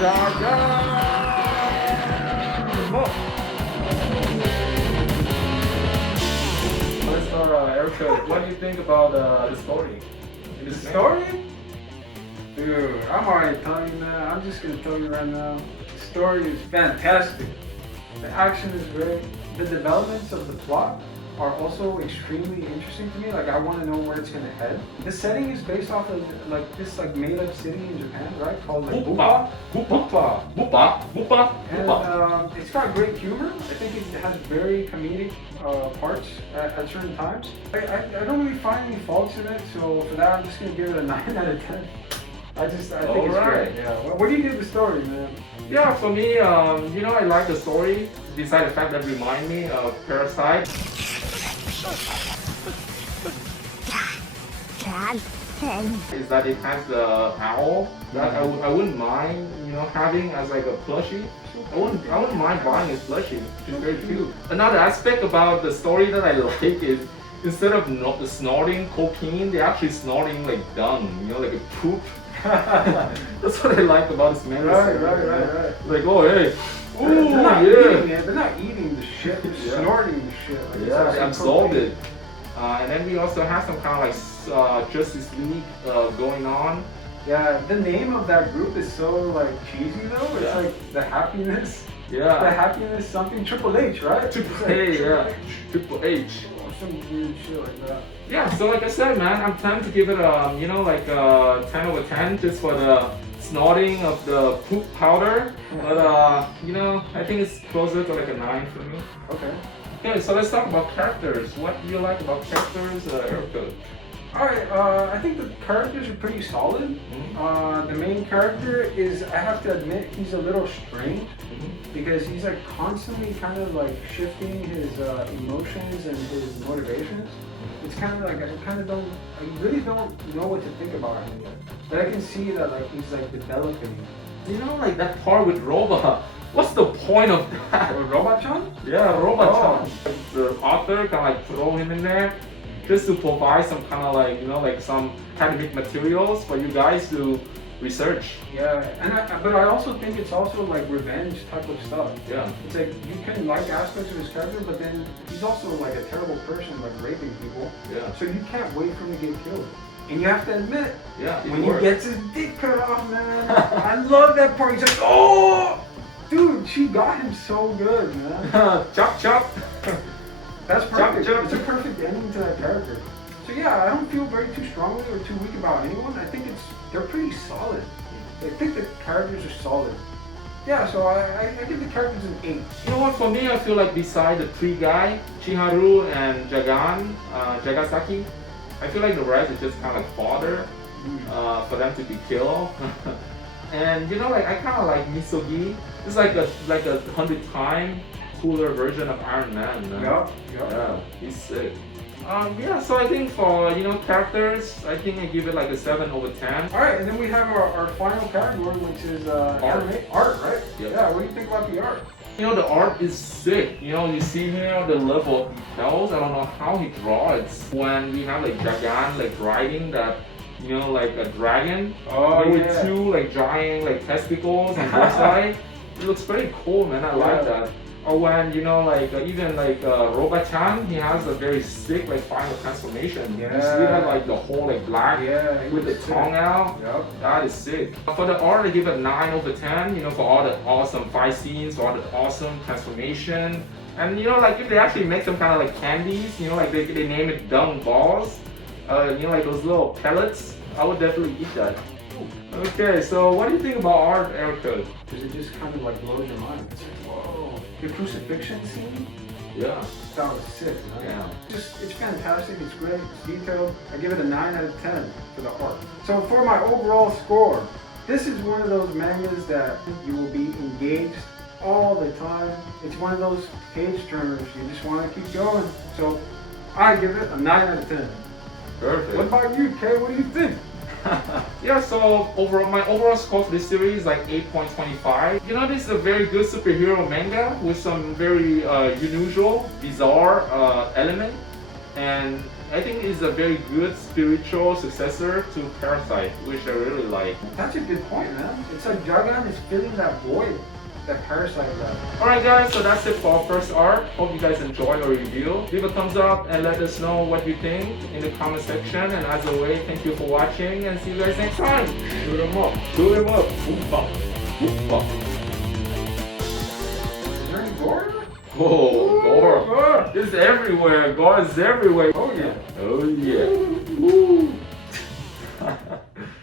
Let's start, Erica. What do you think about the story? The story? Dude, I'm already telling you, man. I'm just gonna tell you right now. The story is fantastic. The action is great. The developments of the plot are also extremely interesting to me. Like, I want to know where it's gonna head. The setting is based off of like this like made-up city in Japan, right? Called like Bupa. And it's got great humor. I think it has very comedic parts at certain times. I don't really find any faults in it, so for that I'm just gonna give it a 9 out of 10. I think it's great. Yeah. What do you give the story, man? Yeah, for me, you know, I like the story. Besides the fact that it reminds me of Parasite. Is that it has the owl that I wouldn't mind, you know, having as like a plushie. I wouldn't mind buying a plushie. It's very cute. Another aspect about the story that I like is instead of snorting cocaine, they're actually snorting like dung, you know, like a poop. That's what I like about this manga. Right. Like, oh hey, ooh, they're not yeah. eating it. They're not eating the shit. They're snorting the shit. Like, Yeah, they absorbed it. And then we also have some kind of like Justice League going on. Yeah, the name of that group is so like cheesy though. It's like the happiness. Yeah. The happiness something Triple H, right? Triple H, yeah. Triple H. Or some weird shit like that. Yeah, so like I said, man, I'm tempted to give it you know, like 10 over 10 just for the snorting of the poop powder. But you know, I think it's closer to like a 9 for me. Okay. Okay, so let's talk about characters. What do you like about characters, Erica? Alright, I think the characters are pretty solid. The main character is, I have to admit, he's a little strange because he's like constantly kind of like shifting his emotions and his motivations. It's kind of like, I really don't know what to think about him yet. But I can see that like he's like developing. You know, like that part with Roba. What's the point of that? Robot-chan? Yeah, Robot-chan. The author kind of like throw him in there just to provide some kind of like, you know, like some academic materials for you guys to research. Yeah, but I also think it's also like revenge type of stuff. Yeah. It's like you can like aspects of his character, but then he's also like a terrible person, like raping people. Yeah. So you can't wait for him to get killed. And you have to admit, when works. he gets his dick cut off, man, I love that part. He's like, oh! Dude, she got him so good, man. Chop chop. That's perfect. Chop. It's a perfect ending to that character. So yeah, I don't feel very too strongly or too weak about anyone. I think they're pretty solid. I think the characters are solid. Yeah, so I give the characters an 8. You know what, for me, I feel like beside the 3 guy, Chiharu and Jagaan, Jagasaki, I feel like the rest is just kind of like fodder for them to be killed. And you know, like I kind of like Misogi. It's like a 100-time cooler version of Iron Man. Yeah, he's sick. Yeah, so I think for, you know, characters, I think I give it like a 7 over 10. Alright, and then we have our final category, which is art, right? Yep. Yeah, what do you think about the art? You know, the art is sick. You know, you see here the level of details. I don't know how he draws. When we have like Jagan like riding that, you know, like a dragon with 2 like giant like testicles on both sides. It looks pretty cool, man. I like that. Or when, you know, like even like Roba-chan, he has a very sick like final transformation. You see that, like the whole like black with the tongue out. That is sick. For the art, I give it 9 over 10. You know, for all the awesome fight scenes, for all the awesome transformation. And you know, like if they actually make some kind of like candies, you know, like they name it dung balls. You know, like those little pellets, I would definitely eat that. Okay, so what do you think about art, Erica? Because it just kind of like blows your mind. It's like, whoa. The crucifixion scene? Yeah. That was sick, man. Yeah. It's fantastic, it's great, it's detailed. I give it a 9 out of 10 for the art. So for my overall score, this is one of those mangas that you will be engaged all the time. It's one of those page turners, you just want to keep going. So I give it a 9 out of 10. Perfect. What about you, Kay? What do you think? Yeah, so my overall score for this series is like 8.25. You know, this is a very good superhero manga with some very unusual, bizarre element. And I think it's a very good spiritual successor to Parasite, which I really like. That's a good point, man. It's like Jagaan is filling that void that Parasite left. Alright guys, so that's it for our first arc. Hope you guys enjoy our review. Leave a thumbs up and let us know what you think in the comment section. And as always, thank you for watching and see you guys next time. Shoot 'em up. Shoot 'em up. Boom, bop. Boom, bop. Is there any gore? Oh, gore. It's everywhere. Gore is everywhere. Oh yeah. Oh yeah. Woo.